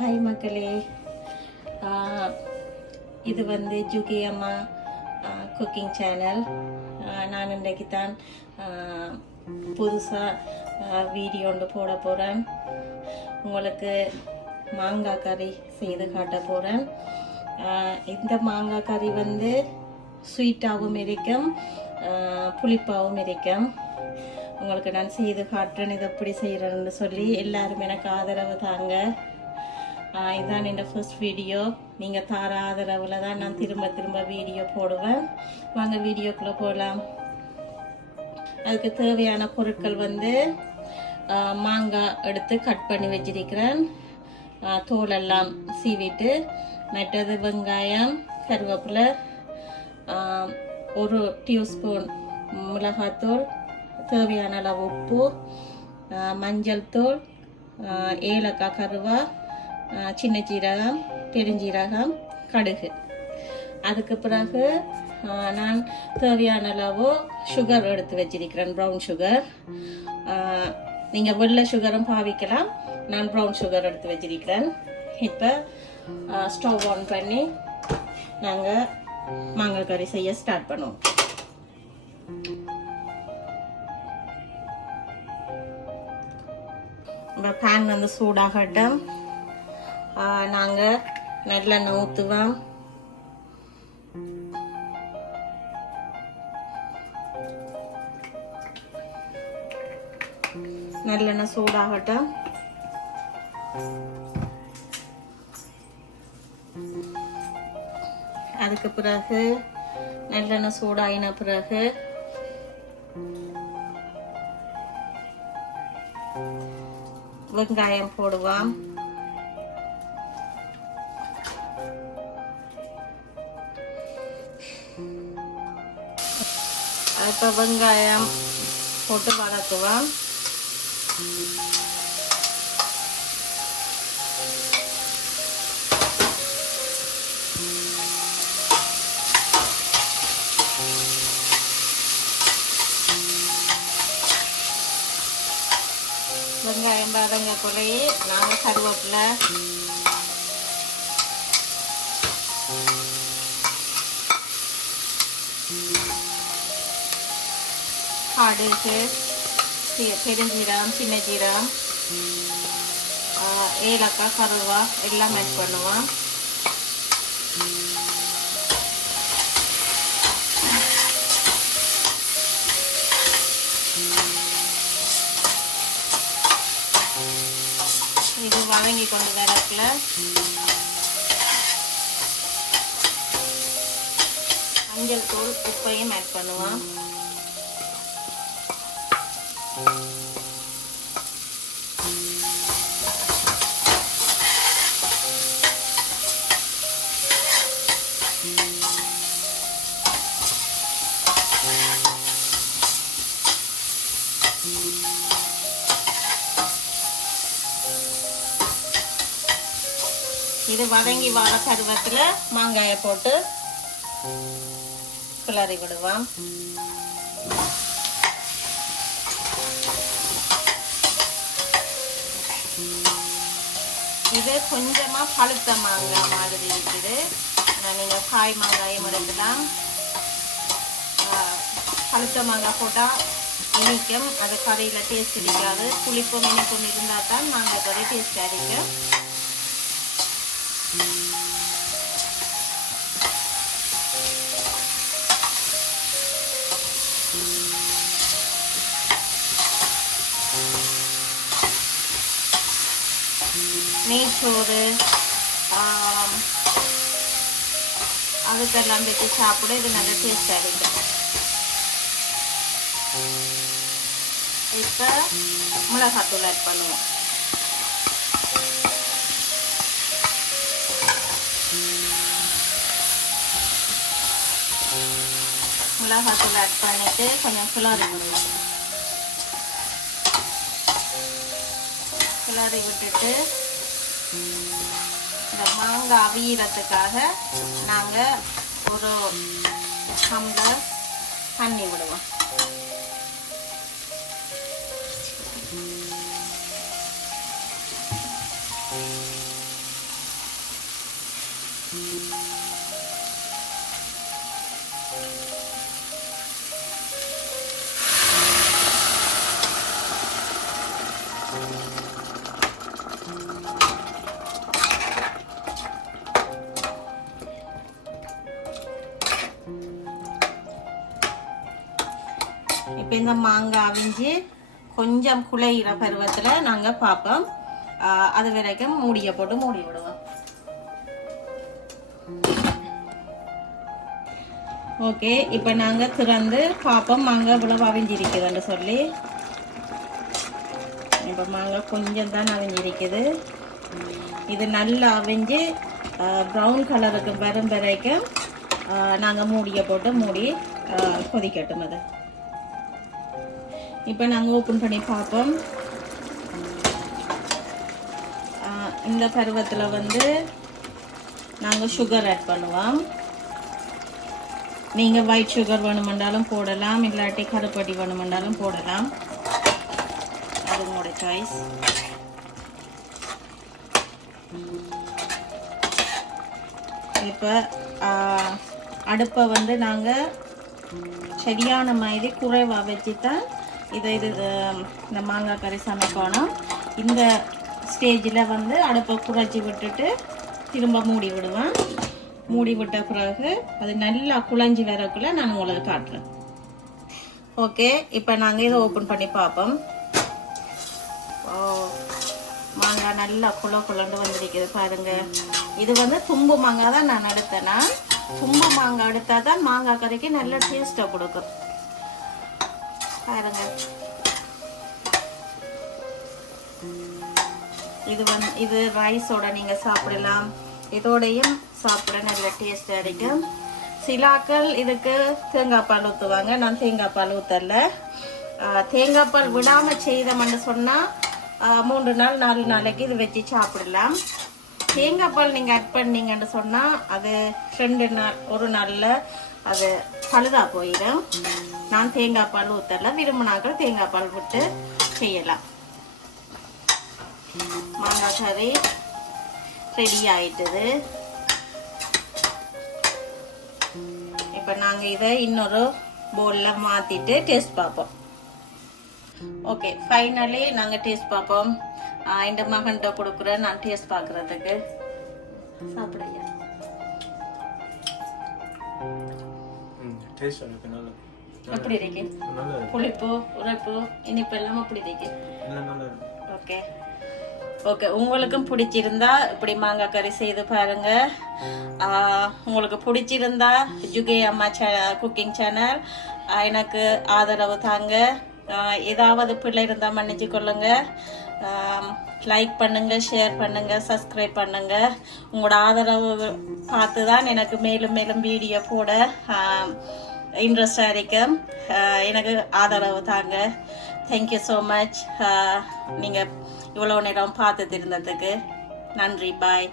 Hi மக்களே, இது வந்து ஜுகி அம்மா குக்கிங் சேனல். நான் இன்றைக்கு தான் புதுசாக வீடியோ ஒன்று போட போகிறேன். உங்களுக்கு மாங்காய் கறி செய்து காட்ட போகிறேன். இந்த மாங்காய் கறி வந்து ஸ்வீட்டாகவும் இருக்கும், புளிப்பாகவும் இருக்கும். உங்களுக்கு நான் செய்து காட்டுறேன், இதை எப்படி செய்கிறேன்னு சொல்லி எல்லாரும் எனக்கு ஆதரவு தாங்க. இதுதான் என்னோட ஃபர்ஸ்ட் வீடியோ. நீங்கள் தார ஆதரவில் தான் நான் திரும்ப வீடியோ போடுவேன். வாங்க வீடியோக்குள்ளே போகலாம். அதுக்கு தேவையான பொருட்கள் வந்து மாங்காய் எடுத்து கட் பண்ணி வச்சிருக்கிறேன், தோலெல்லாம் சீவிட்டு. மற்றது வெங்காயம், கருவேப்பிலை, ஒரு டியூஸ்பூன் மிளகாத்தூள், தேவையான அளவு உப்பு, மஞ்சள் தூள், ஏலக்காய் கருவா, சின்ன ஜீரகம், பெருஞ்சீரகம், கடுகு. அதுக்கு பிறகு நான் தேவையான அளவு சுகர் எடுத்து வச்சிருக்கிறேன், ப்ரௌன் சுகர். நீங்கள் வெள்ளை சுகரும் பாவிக்கலாம், நான் ப்ரௌன் சுகர் எடுத்து வச்சிருக்கிறேன். இப்போ ஸ்டவ் ஆன் பண்ணி நாங்கள் மாங்காய் கறி செய்ய ஸ்டார்ட் பண்ணுவோம். பேன் வந்து சூடாகட்டும். நாங்கள் நல்லெண்ணெய் ஊற்றுவோம். நல்லெண்ணெய் சூடாகட்டும். அதுக்கு பிறகு நல்லெண்ணெய் சூடாயின பிறகு வெங்காயம் போடுவோம். இப்போ வெங்காயம் போட்டு வதக்குவோம். வெங்காயம் வதங்கக்குள்ளேயே நாங்கள் கருவேப்பிலை, கடுகு, பெருஞ்சீரகம், சின்ன ஜீரகம், ஏலக்காய் கருவா எல்லாம் ஆட் பண்ணுவோம். இது வதங்கி கொண்டு வரக்குள்ள மஞ்சள் தூள், உப்பையும் ஆட் பண்ணுவோம். இது வதங்கி வர பருவத்தில் மாங்காயை போட்டு கிளறி விடுவோம். இது கொஞ்சமா பழுத்த மாங்காய் மாதிரி இருக்குது. நீங்கள் காய் மாங்காயும் எடுக்கலாம். பழுத்த மாங்காய் போட்டால் இனிக்கும், அது கறியில் டேஸ்ட் இருக்காது. புளிப்பும் இனிப்பும் இருந்தால் தான் மாங்காய் கறி டேஸ்ட் அடிக்கும். நெய்ச்சோறு அதுக்கெல்லாம் வச்சு சாப்பிட இது நல்ல டேஸ்டாக இருக்கும். இப்போ மிளகாத்தூள் ஆட் பண்ணுவோம். மிளகாத்தூள் ஆட் பண்ணிட்டு கொஞ்சம் கிளறி விடுவோம். கிளறி விட்டுட்டு இந்த மாங்காய் அவியறதுக்காக நாங்கள் ஒரு டம்ளர் தண்ணி விடுவோம். இப்போ இந்த மாங்காய் அவிஞ்சு கொஞ்சம் குழையிற பருவத்தில் நாங்கள் பார்ப்போம். அது வரைக்கும் மூடியை போட்டு மூடி விடுவோம். ஓகே, இப்போ நாங்கள் திறந்து பார்ப்போம் மாங்காய் இவ்வளவு அவிஞ்சிருக்குதுன்னு சொல்லி. இப்போ மாங்காய் கொஞ்சம் தான் அவிஞ்சிருக்குது. இது நல்லா அவிஞ்சு ப்ரௌன் கலருக்கு வரும் வரைக்கும் நாங்கள் மூடியை போட்டு மூடி கொதிக்கட்டும். அதை இப்போ நாங்கள் ஓப்பன் பண்ணி பார்ப்போம். இந்த பருவத்தில் வந்து நாங்கள் சுகர் ஆட் பண்ணுவோம். நீங்கள் ஒயிட் சுகர் வேணுமென்றாலும் போடலாம், இல்லாட்டி கருப்பட்டி வேணுமென்றாலும் போடலாம். அது உங்களோட சாய்ஸ். இப்போ அடுப்பை வந்து நாங்கள் சரியான மாதிரி குறைவாக வச்சு தான் இந்த மாங்காய் கறி சமைக்கணும். இந்த ஸ்டேஜில் வந்து அடுப்பை குறைச்சி விட்டுட்டு திரும்ப மூடி விடுவேன். மூடி விட்ட பிறகு அது நல்லா குழஞ்சி வரக்குள்ள நான் உங்களுக்கு காட்டுறேன். ஓகே, இப்போ நாங்கள் இதை ஓப்பன் பண்ணி பார்ப்போம். மாங்காய் நல்லா குழண்டு வந்துருக்குது பாருங்க. இது வந்து தும்பு மாங்காய் தான் நான் எடுத்தேன்னா. தும்பு மாங்காய் எடுத்தால் தான் மாங்காய் கறிக்கு நல்ல டேஸ்ட்டை கொடுக்கும் பாருங்க. இது ரைஸோட நீங்கள் சாப்பிடலாம், இதோடையும் சாப்பிட நல்ல டேஸ்ட் அடிக்கும். சிலாக்கள் இதுக்கு தேங்காய் பால் ஊற்றுவாங்க. நான் தேங்காய் பால் ஊற்றல. தேங்காய் பால் விடாமல் செய்தோம்னு சொன்னால் 3 நாள் 4 நாளைக்கு இது வச்சு சாப்பிடலாம். தேங்காய் பால் நீங்கள் ஆட் பண்ணீங்கன்னு சொன்னால் அது 2 நாள் 1 நாளில் அது பழுதா போயிடும். நான் தேங்காய் பால் ஊற்றல. விரும்பினாக்கள் தேங்காய் பால் விட்டு செய்யலாம். மாங்காய் கறி ரெடி ஆயிட்டது. இப்போ நாங்கள் இதை இன்னொரு பவுலில் மாற்றிட்டு டேஸ்ட் பார்ப்போம். ஓகே, ஃபைனலி நாங்கள் டேஸ்ட் பார்ப்போம். இந்த மகன்கிட்ட கொடுக்குறேன் நான் டேஸ்ட் பார்க்குறதுக்கு. சாப்பிடுங்க. எப்படி இருக்கு? புளிப்பு, உரைப்பு, இனிப்பு எல்லாம் எப்படி இருக்கு? ஓகே ஓகே, உங்களுக்கும் பிடிச்சிருந்தா இப்படி மாங்காய் கறி செய்து பாருங்க. உங்களுக்கு பிடிச்சிருந்தா ஜுகே அம்மா குக்கிங் சேனல் எனக்கு ஆதரவு தாங்க. ஏதாவது பிள்ளை இருந்தால் மன்னிச்சு கொள்ளுங்க. லைக் பண்ணுங்க, ஷேர் பண்ணுங்க, சப்ஸ்கிரைப் பண்ணுங்க. உங்களோட ஆதரவு பார்த்து தான் எனக்கு மேலும் மேலும் வீடியோ போட இன்ட்ரெஸ்டாக இருக்கும். எனக்கு ஆதரவு தாங்க. Thank you so much. நீங்கள் இவ்வளோ நேரம் பார்த்து இருந்ததுக்கு நன்றி. பாய்.